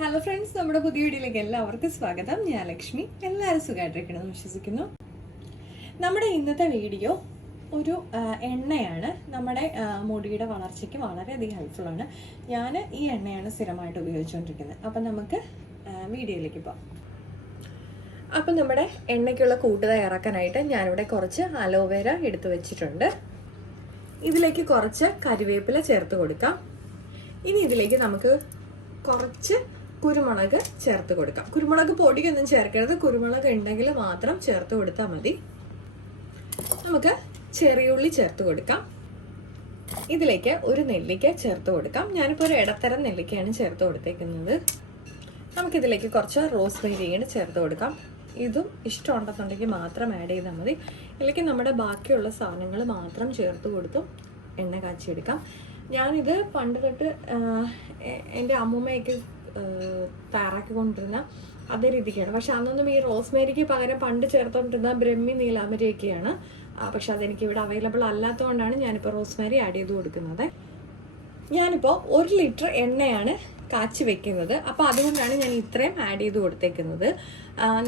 Hello friends, നമ്മുടെ പുതിയ വീഡിയോയിലേക്ക് എല്ലാവർക്കും സ്വാഗതം. ഞാൻ ലക്ഷ്മി. എല്ലാവരും സുഖമായിട്ടിരിക്കണമെന്ന് വിശ്വസിക്കുന്നു. നമ്മുടെ ഇന്നത്തെ വീഡിയോ ഒരു എണ്ണയാണ്. നമ്മുടെ മുടിയുടെ വളർച്ചയ്ക്ക് വളരെയധികം ഹെൽപ്ഫുൾ ആണ്. ഞാൻ ഈ എണ്ണയാണ് സ്ഥിരമായിട്ട് ഉപയോഗിച്ചുകൊണ്ടിരിക്കുന്നത്. അപ്പം നമുക്ക് വീഡിയോയിലേക്ക് പോകാം. അപ്പം നമ്മുടെ എണ്ണയ്ക്കുള്ള കൂട്ട് തയ്യാറാക്കാനായിട്ട് ഞാനിവിടെ കുറച്ച് അലോവേര എടുത്തു വെച്ചിട്ടുണ്ട്. ഇതിലേക്ക് കുറച്ച് കരിവേപ്പില ചേർത്ത് കൊടുക്കാം. ഇനി ഇതിലേക്ക് നമുക്ക് കുറച്ച് കുരുമുളക് ചേർത്ത് കൊടുക്കാം. കുരുമുളക് പൊടിയൊന്നും ചേർക്കരുത്, കുരുമുളക് ഉണ്ടെങ്കിൽ മാത്രം ചേർത്ത് കൊടുത്താൽ മതി. നമുക്ക് ചെറിയുള്ളി ചേർത്ത് കൊടുക്കാം. ഇതിലേക്ക് ഒരു നെല്ലിക്ക ചേർത്ത് കൊടുക്കാം. ഞാനിപ്പോൾ ഒരു ഇടത്തരം നെല്ലിക്കയാണ് ചേർത്ത് കൊടുത്തേക്കുന്നത്. നമുക്കിതിലേക്ക് കുറച്ച് റോസ്മേരി ചേർത്ത് കൊടുക്കാം. ഇതും ഇഷ്ടമുണ്ടെന്നുണ്ടെങ്കിൽ മാത്രം ആഡ് ചെയ്താൽ മതി. ഇതിലേക്ക് നമ്മുടെ ബാക്കിയുള്ള സാധനങ്ങൾ മാത്രം ചേർത്ത് കൊടുത്തും എണ്ണ കാച്ചിയെടുക്കാം. ഞാനിത് പണ്ട് തൊട്ട് എൻ്റെ അമ്മൂമ്മയൊക്കെ തയ്യാറാക്കിക്കൊണ്ടിരുന്ന അതേ രീതിക്കാണ്. പക്ഷെ അന്നൊന്നും ഈ റോസ്മേരിക്ക് പകരം പണ്ട് ചേർത്തോണ്ടിരുന്ന ബ്രഹ്മി നീലാമരിയൊക്കെയാണ്. പക്ഷെ അതെനിക്ക് ഇവിടെ അവൈലബിൾ അല്ലാത്തതുകൊണ്ടാണ് ഞാനിപ്പോൾ റോസ്മേരി ആഡ് ചെയ്ത് കൊടുക്കുന്നത്. ഞാനിപ്പോൾ 1 ലിറ്റർ എണ്ണയാണ് കാച്ചി വെക്കുന്നത്. അപ്പോൾ അതുകൊണ്ടാണ് ഞാൻ ഇത്രയും ആഡ് ചെയ്ത് കൊടുത്തേക്കുന്നത്.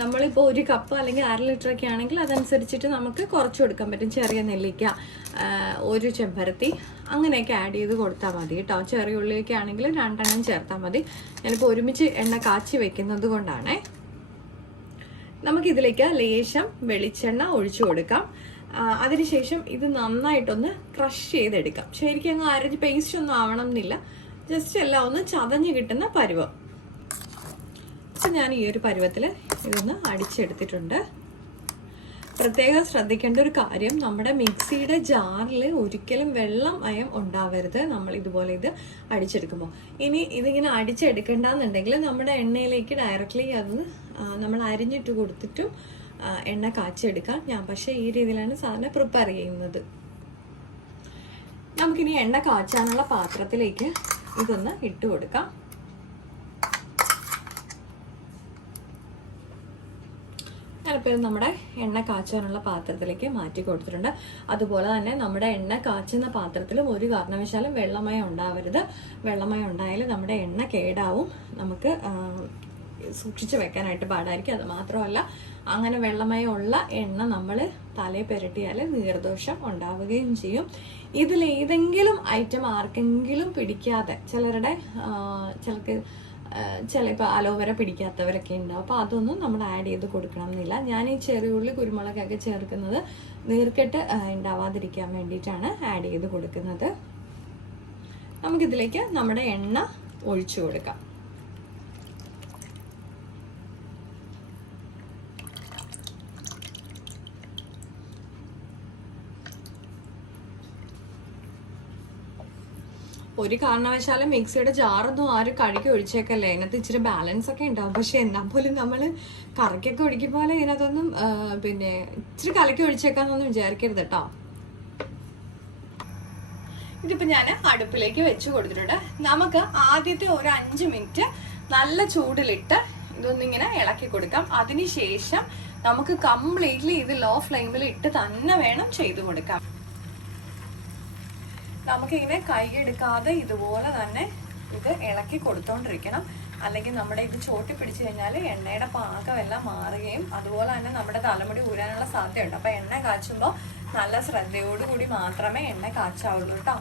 നമ്മളിപ്പോൾ 1 കപ്പ് അല്ലെങ്കിൽ 1/2 ലിറ്റർ ഒക്കെ ആണെങ്കിൽ അതനുസരിച്ചിട്ട് നമുക്ക് കുറച്ച് കൊടുക്കാൻ പറ്റും. ചെറിയ നെല്ലിക്ക, 1 ചെമ്പരത്തി അങ്ങനെയൊക്കെ ആഡ് ചെയ്ത് കൊടുത്താൽ മതി കേട്ടോ. ചെറിയ ഉള്ളിയൊക്കെ ആണെങ്കിൽ 2 എണ്ണം ചേർത്താൽ മതി. ഞാനിപ്പോൾ ഒരുമിച്ച് എണ്ണ കാച്ചി വെക്കുന്നത് കൊണ്ടാണ്. നമുക്കിതിലേക്ക് ലേശം വെളിച്ചെണ്ണ ഒഴിച്ചു കൊടുക്കാം. അതിനുശേഷം ഇത് നന്നായിട്ടൊന്ന് ക്രഷ് ചെയ്തെടുക്കാം. ശരിക്കും അങ്ങ് അരഞ്ഞ് പേസ്റ്റ് ഒന്നും ആവണം എന്നില്ല, ജസ്റ്റ് എല്ലാം ഒന്ന് ചതഞ്ഞ് കിട്ടുന്ന പരുവം. ഞാൻ ഈ ഒരു പരുവത്തിൽ ഇതൊന്ന് അടിച്ചെടുത്തിട്ടുണ്ട്. പ്രത്യേകം ശ്രദ്ധിക്കേണ്ട ഒരു കാര്യം, നമ്മുടെ മിക്സിയുടെ ജാറിൽ ഒരിക്കലും വെള്ളമയം ഉണ്ടാവരുത് നമ്മൾ ഇതുപോലെ ഇത് അടിച്ചെടുക്കുമ്പോൾ. ഇനി ഇതിങ്ങനെ അടിച്ചെടുക്കേണ്ടെന്നുണ്ടെങ്കിൽ നമ്മുടെ എണ്ണയിലേക്ക് ഡയറക്റ്റ്ലി അത് നമ്മൾ അരിഞ്ഞിട്ട് കൊടുത്തിട്ടും എണ്ണ കാച്ചെടുക്കാം. ഞാൻ പക്ഷേ ഈ രീതിയിലാണ് സാധനം പ്രിപ്പയർ ചെയ്യുന്നത്. നമുക്കിനി എണ്ണ കാച്ചാനുള്ള പാത്രത്തിലേക്ക് ഇതൊന്ന് ഇട്ട് കൊടുക്കാം. ഞാനിപ്പോൾ നമ്മുടെ എണ്ണ കാച്ചാനുള്ള പാത്രത്തിലേക്ക് മാറ്റി കൊടുത്തിട്ടുണ്ട്. അതുപോലെ തന്നെ നമ്മുടെ എണ്ണ കാച്ചുന്ന പാത്രത്തിലും ഒരു കാരണവശാലും വെള്ളമയം ഉണ്ടാവരുത്. വെള്ളമയം ഉണ്ടായാൽ നമ്മുടെ എണ്ണ കേടാവും, നമുക്ക് സൂക്ഷിച്ച് വെക്കാനായിട്ട് പാടായിരിക്കും. അത് മാത്രമല്ല, അങ്ങനെ വെള്ളമയമുള്ള എണ്ണ നമ്മൾ തലയിൽ പുരട്ടിയാൽ നീർദോഷം ഉണ്ടാവുകയും ചെയ്യും. ഇതിലേതെങ്കിലും ഐറ്റം ആർക്കെങ്കിലും പിടിക്കാതെ, ചിലപ്പോൾ അലോവേര പിടിക്കാത്തവരൊക്കെ ഉണ്ടാവും. അപ്പോൾ അതൊന്നും നമ്മൾ ആഡ് ചെയ്ത് കൊടുക്കണം എന്നില്ല. ഞാൻ ഈ ചെറിയുള്ളി കുരുമുളകൊക്കെ ചേർക്കുന്നത് നീർക്കെട്ട് ഉണ്ടാവാതിരിക്കാൻ വേണ്ടിയിട്ടാണ് ആഡ് ചെയ്ത് കൊടുക്കുന്നത്. നമുക്കിതിലേക്ക് നമ്മുടെ എണ്ണ ഒഴിച്ചു കൊടുക്കാം. ഒരു കാരണവശാലും മിക്സിയുടെ ജാറൊന്നും ആരും കഴുകി ഒഴിച്ചേക്കല്ലേ. അതിനകത്ത് ഇച്ചിരി ബാലൻസ് ഒക്കെ ഉണ്ടാവും. പക്ഷെ എന്നാൽ പോലും നമ്മൾ കറിക്കൊക്കെ ഒഴിക്കും പോലെ ഇതിനകത്തൊന്നും ഇച്ചിരി കലക്കി ഒഴിച്ചേക്കാന്നൊന്നും വിചാരിക്കരുത് കേട്ടോ. ഇതിപ്പോൾ ഞാൻ അടുപ്പിലേക്ക് വെച്ച് കൊടുത്തിട്ടുണ്ട്. നമുക്ക് ആദ്യത്തെ ഒരു 5 മിനിറ്റ് നല്ല ചൂടിലിട്ട് ഇതൊന്നിങ്ങനെ ഇളക്കി കൊടുക്കാം. അതിനുശേഷം നമുക്ക് കംപ്ലീറ്റ്ലി ഇത് ലോ ഫ്ലെയിമിൽ ഇട്ട് തന്നെ വേണം ചെയ്ത് കൊടുക്കാം. നമുക്കിങ്ങനെ കൈയെടുക്കാതെ ഇതുപോലെ തന്നെ ഇത് ഇളക്കി കൊടുത്തോണ്ടിരിക്കണം. അല്ലെങ്കിൽ നമ്മുടെ ഇത് ചോട്ടി പിടിച്ചു കഴിഞ്ഞാൽ എണ്ണയുടെ പാകമെല്ലാം മാറുകയും അതുപോലെ തന്നെ നമ്മുടെ തലമുടി ഊരാനുള്ള സാധ്യതയുണ്ട്. അപ്പം എണ്ണ കാച്ചുമ്പോൾ നല്ല ശ്രദ്ധയോടുകൂടി മാത്രമേ എണ്ണ കാച്ചാവുള്ളൂ കേട്ടോ.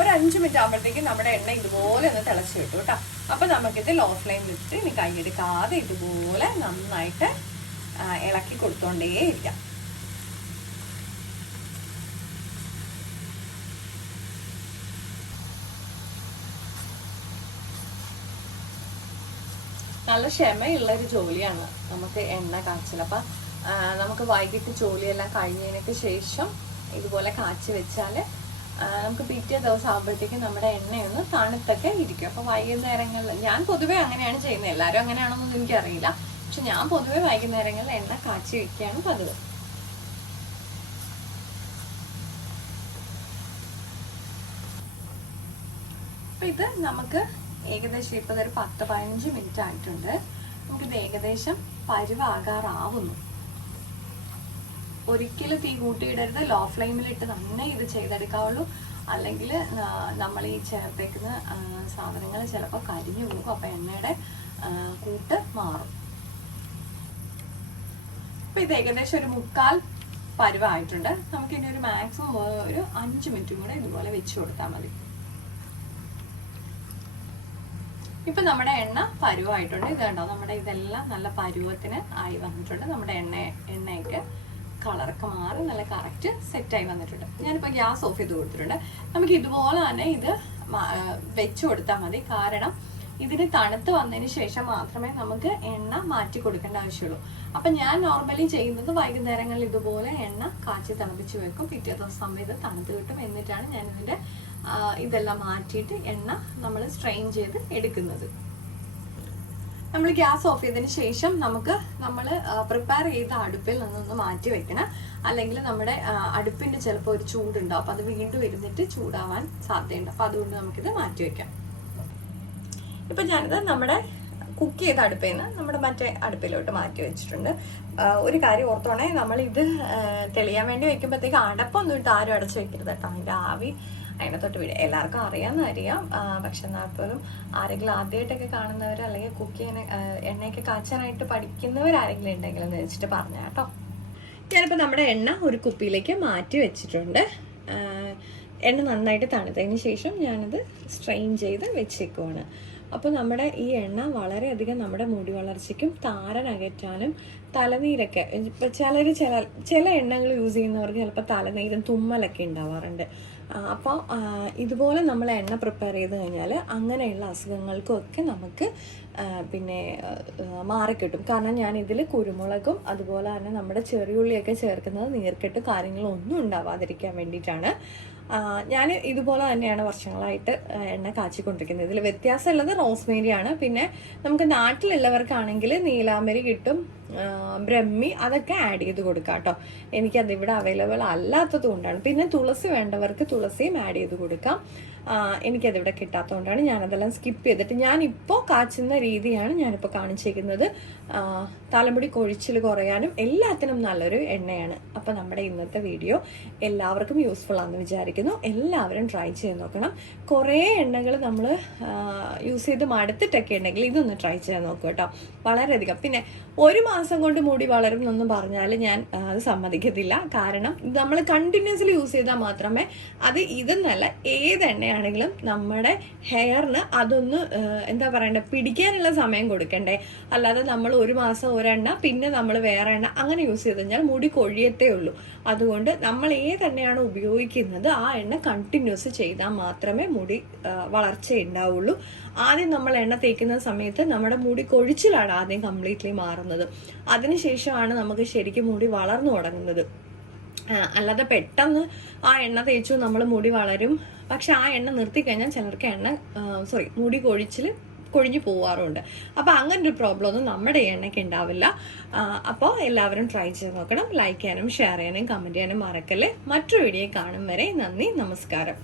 ഒരു 5 മിനിറ്റ് ആകുമ്പോഴത്തേക്കും നമ്മുടെ എണ്ണ ഇതുപോലെ ഒന്ന് തിളച്ച് കിട്ടും കേട്ടോ. അപ്പം നമുക്കിത് ലോ ഫ്ലെയിമിലിട്ട് ഇനി കൈയെടുക്കാതെ ഇതുപോലെ നന്നായിട്ട് ഇളക്കി കൊടുത്തോണ്ടേ ഇരിക്കാം. നല്ല ക്ഷമയുള്ളൊരു ജോലിയാണ് നമുക്ക് എണ്ണ കാച്ചൽ. അപ്പം നമുക്ക് വൈകിട്ട് ജോലിയെല്ലാം കഴിഞ്ഞതിനൊക്കെ ശേഷം ഇതുപോലെ കാച്ചി വെച്ചാൽ നമുക്ക് പിറ്റേ ദിവസം ആകുമ്പോഴത്തേക്കും നമ്മുടെ എണ്ണയൊന്ന് തണുത്തൊക്കെ ഇരിക്കും. അപ്പോൾ വൈകുന്നേരങ്ങളിൽ ഞാൻ പൊതുവെ അങ്ങനെയാണ് ചെയ്യുന്നത്. എല്ലാവരും അങ്ങനെയാണെന്നൊന്നും എനിക്കറിയില്ല. പക്ഷെ ഞാൻ പൊതുവെ വൈകുന്നേരങ്ങളിൽ എണ്ണ കാച്ചി വയ്ക്കുകയാണ് പതിവ്. അപ്പം ഇത് നമുക്ക് ഏകദേശം ഇപ്പോൾ ഒരു 10-15 മിനിറ്റ് ആയിട്ടുണ്ട്. നമുക്കിത് ഏകദേശം പരുവാകാറാവുന്നു. ഒരിക്കലും തീ കൂട്ടിയിടരുത്. ലോ ഫ്ലെയിമിലിട്ട് തന്നെ ഇത് ചെയ്തെടുക്കാവുള്ളൂ. അല്ലെങ്കിൽ നമ്മൾ ഈ ചേർത്തേക്കുന്ന സാധനങ്ങൾ ചിലപ്പോൾ കരിഞ്ഞു പോകും. അപ്പോൾ എണ്ണയുടെ കൂട്ട് മാറും. അപ്പോൾ ഇത് ഏകദേശം ഒരു 3/4 പരുവായിട്ടുണ്ട്. നമുക്കിനി ഒരു മാക്സിമം ഒരു 5 മിനിറ്റും കൂടെ ഇതുപോലെ വെച്ച് കൊടുത്താൽ മതി. ഇപ്പം നമ്മുടെ എണ്ണ പരുവായിട്ടുണ്ട്. ഇത് കണ്ടോ, നമ്മുടെ ഇതെല്ലാം നല്ല പരുവത്തിന് ആയി വന്നിട്ടുണ്ട്. നമ്മുടെ എണ്ണയൊക്കെ കളറൊക്കെ മാറി നല്ല കറക്റ്റ് സെറ്റായി വന്നിട്ടുണ്ട്. ഞാനിപ്പോൾ ഗ്യാസ് ഓഫ് ചെയ്ത് കൊടുത്തിട്ടുണ്ട്. നമുക്ക് ഇതുപോലെ തന്നെ ഇത് വെച്ച് കൊടുത്താൽ മതി. കാരണം ഇതിന് തണുത്ത് വന്നതിന് ശേഷം മാത്രമേ നമുക്ക് എണ്ണ മാറ്റി കൊടുക്കേണ്ട ആവശ്യമുള്ളൂ. അപ്പം ഞാൻ നോർമലി ചെയ്യുന്നത് വൈകുന്നേരങ്ങളിൽ ഇതുപോലെ എണ്ണ കാച്ചി തിളപ്പിച്ച് വെക്കും. പിറ്റേ ദിവസം ഇത് തണുത്ത് കിട്ടും. എന്നിട്ടാണ് ഞാൻ ഇതിൻ്റെ ഇതെല്ലാം മാറ്റിയിട്ട് എണ്ണ നമ്മൾ സ്ട്രെയിൻ ചെയ്ത് എടുക്കുന്നത്. നമ്മൾ ഗ്യാസ് ഓഫ് ചെയ്തതിന് ശേഷം നമ്മൾ പ്രിപ്പയർ ചെയ്ത അടുപ്പിൽ നിന്നൊന്ന് മാറ്റി വെക്കണം. അല്ലെങ്കിൽ നമ്മുടെ അടുപ്പിൻ്റെ ചിലപ്പോൾ ഒരു ചൂടുണ്ടാവും. അപ്പോൾ അത് വീണ്ടും ഇരുന്നിട്ട് ചൂടാവാൻ സാധ്യതയുണ്ട്. അപ്പോൾ അതുകൊണ്ട് നമുക്കിത് മാറ്റി വെക്കാം. ഇപ്പം ഞാനിത് നമ്മുടെ കുക്ക് ചെയ്ത അടുപ്പിൽ നിന്ന് നമ്മുടെ മറ്റേ അടുപ്പിലോട്ട് മാറ്റി വെച്ചിട്ടുണ്ട്. ഒരു കാര്യം ഓർത്തോണേ, നമ്മളിത് തെളിയാൻ വേണ്ടി വെക്കുമ്പോഴത്തേക്ക് അടപ്പൊന്നും ഇട്ട് ആരും അടച്ച് വെക്കരുത് കേട്ടോ. അതിൻ്റെ ആവി അതിനകത്തോട്ട് വീഴും. എല്ലാവർക്കും അറിയാം. പക്ഷെ എന്നാൽ പോലും ആരെങ്കിലും ആദ്യമായിട്ടൊക്കെ കാണുന്നവർ അല്ലെങ്കിൽ കുക്ക് ചെയ്യാൻ എണ്ണയൊക്കെ കാച്ചാനായിട്ട് പഠിക്കുന്നവരാരെങ്കിലും ഉണ്ടെങ്കിൽ എന്ന് വെച്ചിട്ട് പറഞ്ഞ കേട്ടോ. ഞാനിപ്പോൾ നമ്മുടെ എണ്ണ ഒരു കുപ്പിയിലേക്ക് മാറ്റി വെച്ചിട്ടുണ്ട്. എണ്ണ നന്നായിട്ട് തണുത്തതിന് ശേഷം ഞാനത് സ്ട്രെയിൻ ചെയ്ത് വെച്ചേക്കുവാണ്. അപ്പോൾ നമ്മുടെ ഈ എണ്ണ വളരെയധികം നമ്മുടെ മുടി വളർച്ചയ്ക്കും താരൻ അകറ്റാനും തലനീരൊക്കെ ഇപ്പം ചില എണ്ണകൾ യൂസ് ചെയ്യുന്നവർക്ക് ചിലപ്പോൾ തലനീരും തുമ്മലൊക്കെ ഉണ്ടാവാറുണ്ട്. അപ്പോൾ ഇതുപോലെ നമ്മൾ എണ്ണ പ്രിപ്പയർ ചെയ്ത് കഴിഞ്ഞാൽ അങ്ങനെയുള്ള അസുഖങ്ങൾക്കൊക്കെ നമുക്ക് പിന്നെ മാറിക്കിട്ടും. കാരണം ഞാൻ ഇതിൽ കുരുമുളകും അതുപോലെ തന്നെ നമ്മുടെ ചെറിയുള്ളിയൊക്കെ ചേർക്കുന്നത് നീർക്കെട്ട് കാര്യങ്ങളൊന്നും ഉണ്ടാവാതിരിക്കാൻ വേണ്ടിയിട്ടാണ്. ഞാൻ ഇതുപോലെ തന്നെയാണ് വർഷങ്ങളായിട്ട് എണ്ണ കാച്ചിക്കൊണ്ടിരിക്കുന്നത്. ഇതിൽ വ്യത്യാസമുള്ളത് റോസ്മേരിയാണ്. പിന്നെ നമുക്ക് നാട്ടിലുള്ളവർക്കാണെങ്കിൽ നീലാംബരി കിട്ടും, ബ്രഹ്മി, അതൊക്കെ ആഡ് ചെയ്ത് കൊടുക്കാം കേട്ടോ. എനിക്കതിവിടെ അവൈലബിൾ അല്ലാത്തത് കൊണ്ടാണ്. പിന്നെ തുളസി വേണ്ടവർക്ക് തുളസിയും ആഡ് ചെയ്ത് കൊടുക്കാം. എനിക്കതിവിടെ കിട്ടാത്തതുകൊണ്ടാണ് ഞാനതെല്ലാം സ്കിപ്പ് ചെയ്തിട്ട് ഞാനിപ്പോൾ കാച്ചുന്ന രീതിയാണ് ഞാനിപ്പോൾ കാണിച്ചിരിക്കുന്നത്. തലമുടി കൊഴിച്ചിൽ കുറയാനും എല്ലാത്തിനും നല്ലൊരു എണ്ണയാണ്. അപ്പോൾ നമ്മുടെ ഇന്നത്തെ വീഡിയോ എല്ലാവർക്കും യൂസ്ഫുൾ ആണെന്ന് വിചാരിക്കുന്നു. എല്ലാവരും ട്രൈ ചെയ്ത് നോക്കണം. കുറേ എണ്ണകൾ നമ്മൾ യൂസ് ചെയ്ത് മടുത്തിട്ടൊക്കെ ഉണ്ടെങ്കിൽ ഇതൊന്ന് ട്രൈ ചെയ്യാൻ നോക്കുക കേട്ടോ. വളരെയധികം. പിന്നെ 1 മാസം കൊണ്ട് മുടി വളരും എന്നൊന്നും പറഞ്ഞാൽ ഞാൻ അത് സമ്മതിക്കത്തില്ല. കാരണം നമ്മൾ കണ്ടിന്യൂസ്ലി യൂസ് ചെയ്താൽ മാത്രമേ അത് ഇതെന്നല്ല ഏത് എണ്ണയാണെങ്കിലും നമ്മുടെ ഹെയറിന് അതൊന്ന് എന്താ പറയണ്ടേ, പിടിക്കാനുള്ള സമയം കൊടുക്കണ്ടേ. അല്ലാതെ നമ്മൾ 1 മാസം ഒരെണ്ണ പിന്നെ നമ്മൾ വേറെ എണ്ണ അങ്ങനെ യൂസ് ചെയ്ത് കഴിഞ്ഞാൽ മുടി കൊഴിയത്തേ ഉള്ളൂ. അതുകൊണ്ട് നമ്മൾ ഏതെണ്ണയാണ് ഉപയോഗിക്കുന്നത് ആ എണ്ണ കണ്ടിന്യൂസ് ചെയ്താൽ മാത്രമേ മുടി വളർച്ച ഉണ്ടാവുള്ളൂ. ആദ്യം നമ്മൾ എണ്ണ തേക്കുന്ന സമയത്ത് നമ്മുടെ മുടി കൊഴിച്ചിലാണ് ആദ്യം കംപ്ലീറ്റ്ലി മാറുന്നത്. അതിനുശേഷമാണ് നമുക്ക് ശരിക്കും മുടി വളർന്നു തുടങ്ങുന്നത്. അല്ലാതെ പെട്ടെന്ന് ആ എണ്ണ തേച്ചു നമ്മൾ മുടി വളരും, പക്ഷെ ആ എണ്ണ നിർത്തിക്കഴിഞ്ഞാൽ ചിലർക്ക് മുടി കൊഴിഞ്ഞു പോവാറുണ്ട്. അപ്പോൾ അങ്ങനൊരു പ്രോബ്ലം ഒന്നും നമ്മുടെ എണ്ണയ്ക്ക് ഉണ്ടാവില്ല. അപ്പോൾ എല്ലാവരും ട്രൈ ചെയ്ത് നോക്കണം. ലൈക്ക് ചെയ്യാനും ഷെയർ ചെയ്യാനും കമൻറ്റ് ചെയ്യാനും മറക്കല്ലേ. മറ്റൊരു വീഡിയോ കാണും വരെ നന്ദി, നമസ്കാരം.